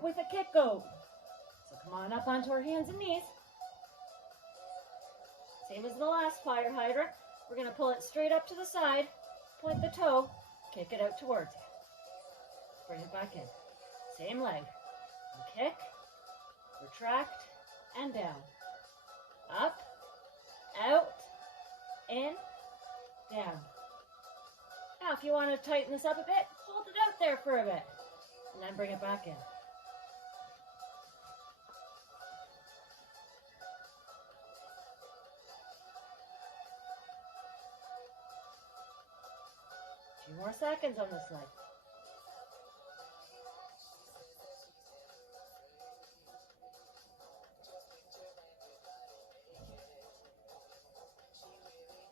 hydrant with a kick out. So come on up onto our hands and knees. Same as the last fire hydrant. We're going to pull it straight up to the side, point the toe, kick it out towards you. Bring it back in. Same leg. And kick, retract, and down. Up, out, in, down. Now, if you want to tighten this up a bit, hold it out there for a bit, and then bring it back in. A few more seconds on this leg.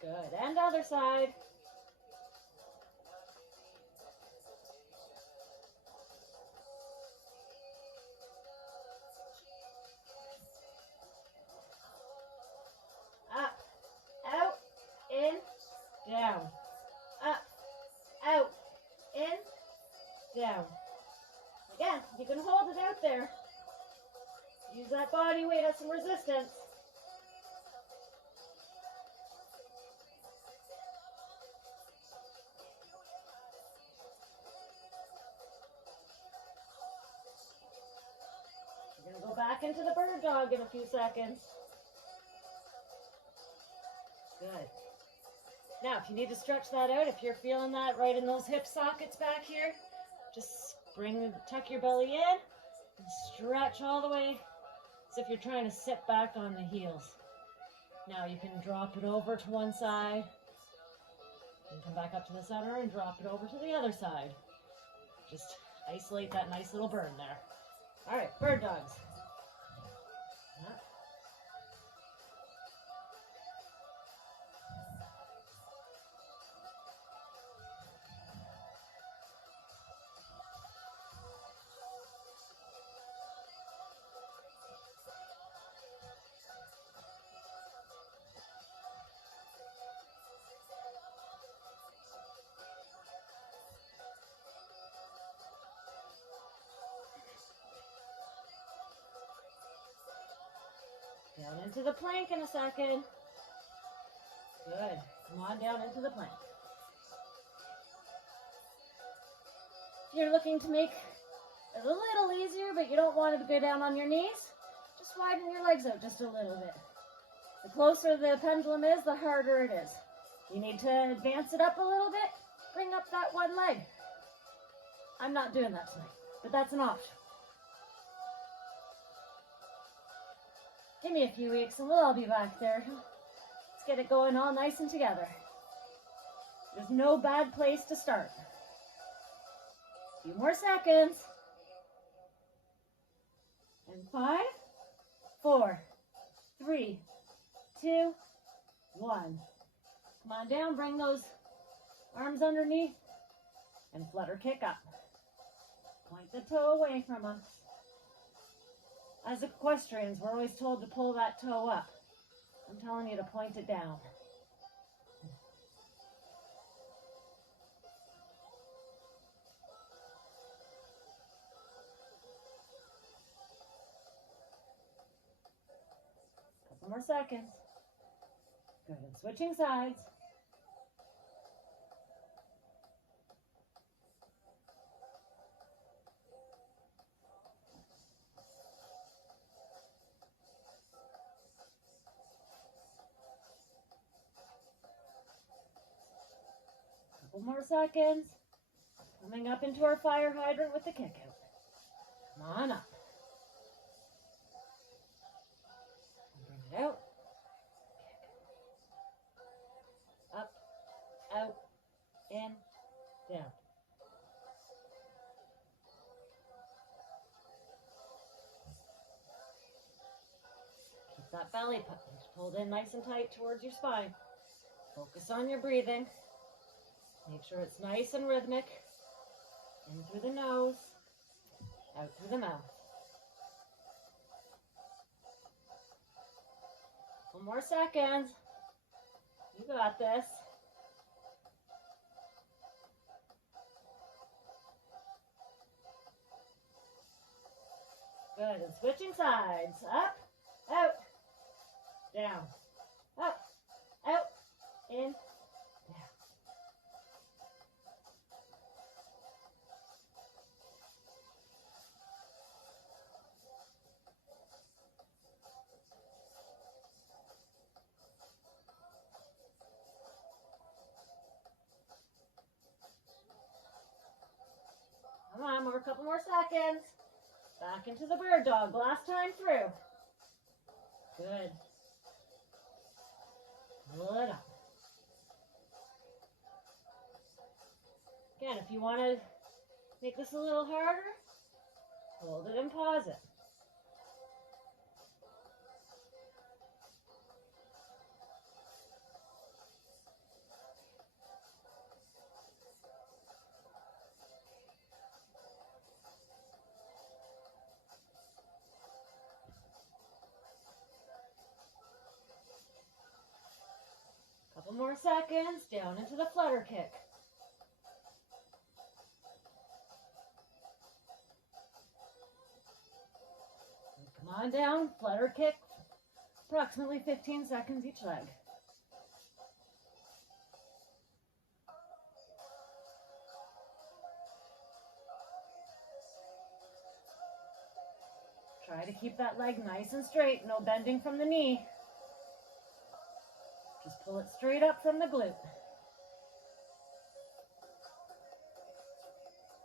Good, and other side. Up, out, in, down. Up, out, in, down. Again, you can hold it out there. Use that body weight as some resistance. We're going to go back into the bird dog in a few seconds. Good. Now, if you need to stretch that out, if you're feeling that right in those hip sockets back here, just tuck your belly in and stretch all the way as if you're trying to sit back on the heels. Now you can drop it over to one side and come back up to the center and drop it over to the other side. Just isolate that nice little burn there. All right, bird dogs. Down into the plank in a second. Good. Come on down into the plank. If you're looking to make it a little easier, but you don't want to go down on your knees, just widen your legs out just a little bit. The closer the pendulum is, the harder it is. You need to advance it up a little bit, bring up that one leg. I'm not doing that tonight, but that's an option. Give me a few weeks and we'll all be back there. Let's get it going all nice and together. There's no bad place to start. A few more seconds. And 5, 4, 3, 2, 1. Come on down, bring those arms underneath and flutter kick up. Point the toe away from us. As equestrians, we're always told to pull that toe up. I'm telling you to point it down. Couple more seconds. Good, and switching sides. Couple more seconds. Coming up into our fire hydrant with the kick out. Come on up. And bring it out. Kick. Up, out, in, down. Keep that belly pulled in nice and tight towards your spine. Focus on your breathing. Make sure it's nice and rhythmic. In through the nose, out through the mouth. One more second. You got this. Good, and switching sides. Up, out, down, up, out, in, down. Come on, a couple more seconds. Back into the bird dog, last time through. Good. Pull it up. Again, if you want to make this a little harder, hold it and pause it. Couple more seconds, down into the flutter kick. Come on down, flutter kick, approximately 15 seconds each leg. Try to keep that leg nice and straight, no bending from the knee. Just pull it straight up from the glute.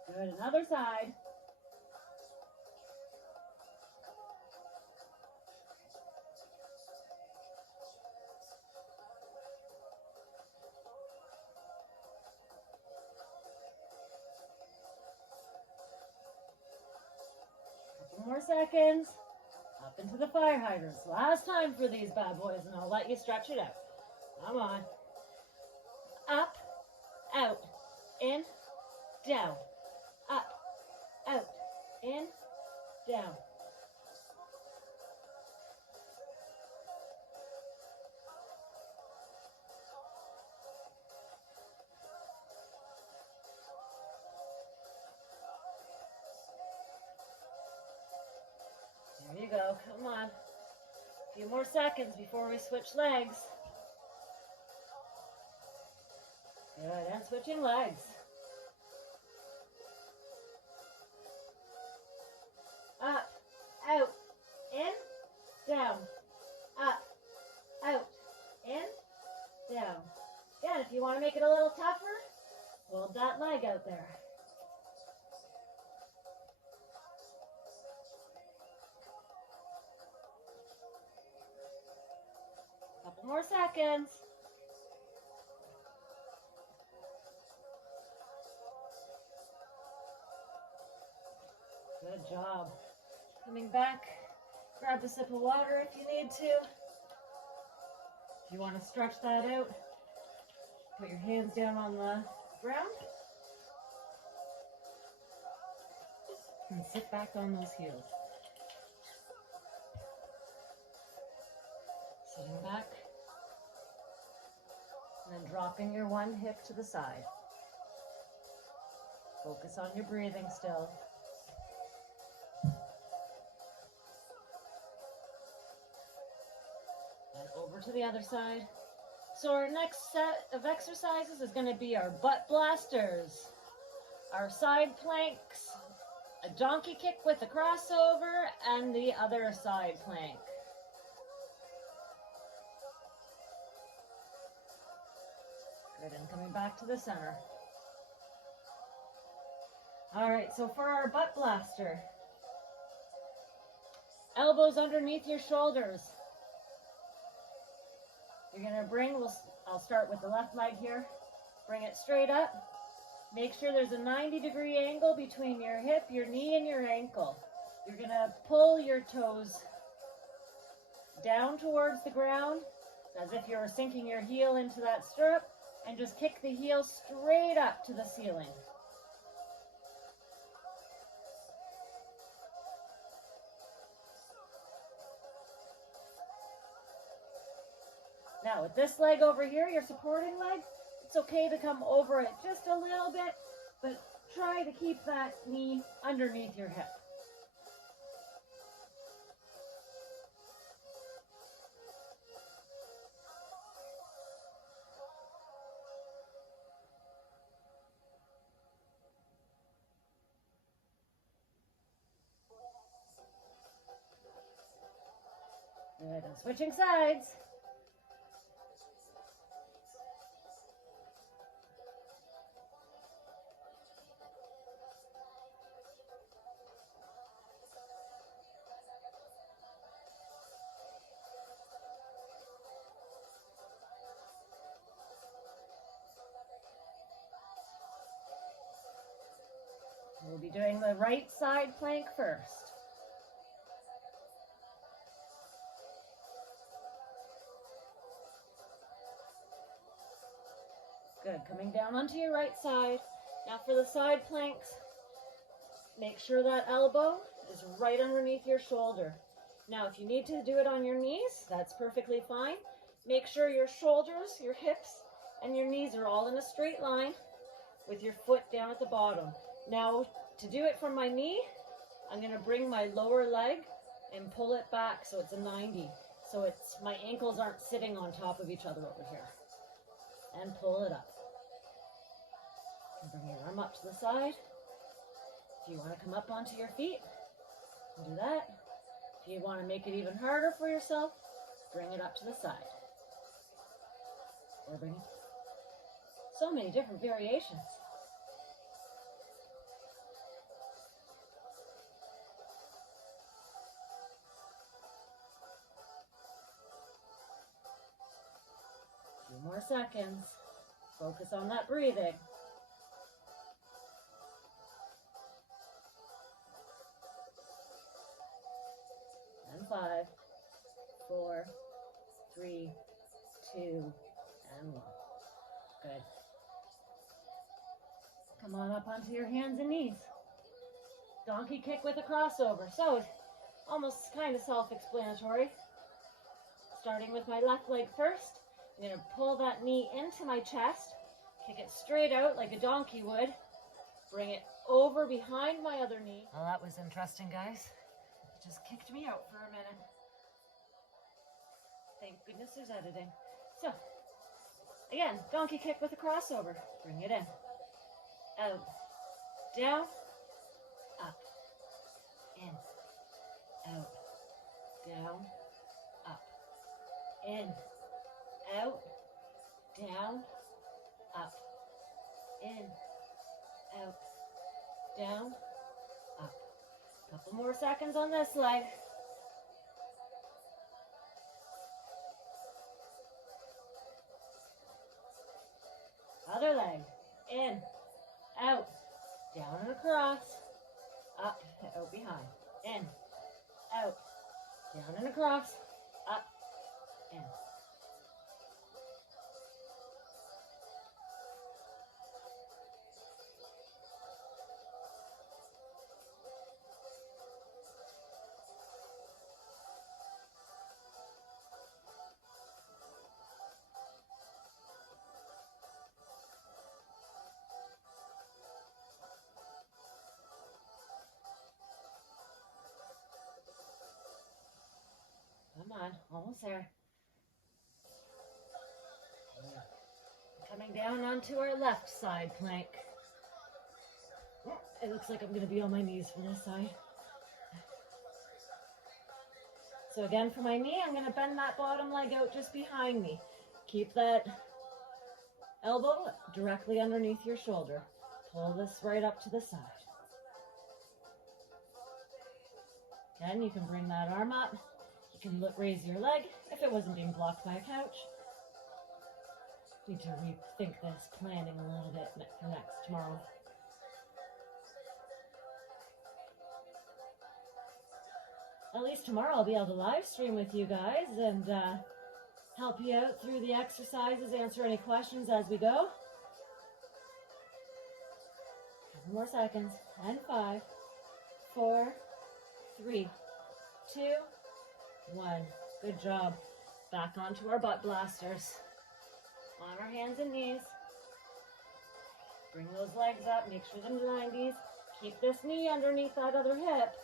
Good, another side. Couple more seconds. Up into the fire hydrants. Last time for these bad boys, and I'll let you stretch it out. Come on. Up, out, in, down. Up, out, in, down. There you go. Come on. A few more seconds before we switch legs. Good, and switching legs. Up, out, in, down. Up, out, in, down. Again, if you want to make it a little tougher, hold that leg out there. Couple more seconds. Good job. Coming back, grab a sip of water if you need to. If you want to stretch that out, put your hands down on the ground. And sit back on those heels. Sitting back. And then dropping your one hip to the side. Focus on your breathing still. Over to the other side. So our next set of exercises is going to be our butt blasters, our side planks, a donkey kick with a crossover, and the other side plank. Good, and coming back to the center. All right, so for our butt blaster, elbows underneath your shoulders. You're going to bring, I'll start with the left leg here. Bring it straight up. Make sure there's a 90-degree angle between your hip, your knee, and your ankle. You're going to pull your toes down towards the ground as if you're sinking your heel into that stirrup, and just kick the heel straight up to the ceiling. Now with this leg over here, your supporting leg, it's okay to come over it just a little bit, but try to keep that knee underneath your hip. Good, I'm switching sides. We'll be doing the right side plank first. Good, coming down onto your right side. Now for the side planks, make sure that elbow is right underneath your shoulder. Now if you need to do it on your knees, that's perfectly fine. Make sure your shoulders, your hips, and your knees are all in a straight line with your foot down at the bottom. Now to do it from my knee, I'm going to bring my lower leg and pull it back so it's a 90. So my ankles aren't sitting on top of each other over here. And pull it up. And bring your arm up to the side. If you want to come up onto your feet, do that. If you want to make it even harder for yourself, bring it up to the side. Or bring it. So many different variations. Few more seconds. Focus on that breathing. And 5, 4, 3, 2, and 1. Good. Come on up onto your hands and knees. Donkey kick with a crossover. So it's almost kind of self-explanatory. Starting with my left leg first. I'm going to pull that knee into my chest. Kick it straight out like a donkey would. Bring it over behind my other knee. Well, that was interesting, guys. It just kicked me out for a minute. Thank goodness there's editing. So, again, donkey kick with a crossover. Bring it in. Out. Down. Up. In. Out. Down. Up. In. Out. Down. Up. In. Out. Down. Up. Couple more seconds on this leg. Other leg. In. Out. Down and across. Up. Out behind. In. Out. Down and across. Up. In. Come on, almost there. Coming down onto our left side plank. It looks like I'm going to be on my knees for this side. So again, for my knee, I'm going to bend that bottom leg out just behind me. Keep that elbow directly underneath your shoulder. Pull this right up to the side. Again, you can bring that arm up. You can raise your leg if it wasn't being blocked by a couch. Need to rethink this planning a little bit for tomorrow. At least tomorrow I'll be able to live stream with you guys and help you out through the exercises, answer any questions as we go. Couple more seconds. And 5, 4, 3, 2, 1. Good job. Back onto our butt blasters. On our hands and knees. Bring those legs up. Make sure they're 90s. Keep this knee underneath that other hip.